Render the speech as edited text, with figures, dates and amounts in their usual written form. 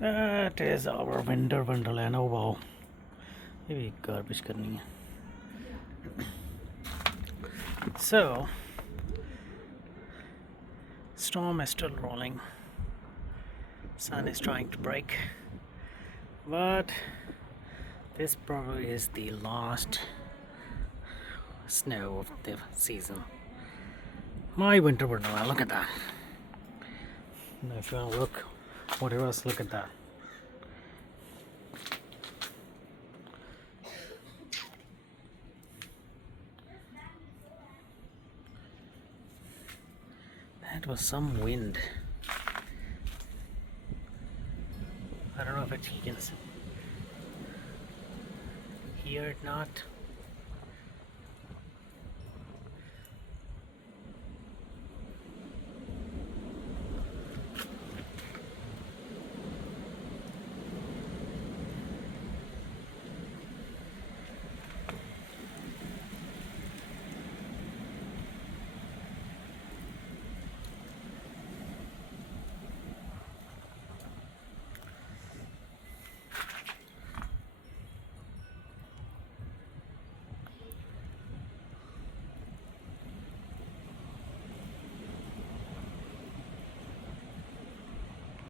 That is our Winter Wonderland. Oh wow. ये भी garbage करनी है. So, storm is still rolling. Sun is trying to break, but this probably is the last snow of the season. My Winter Wonderland. Look at that. Now if you want to look, whatever else, look at that. That was some wind. I don't know if you can hear it not.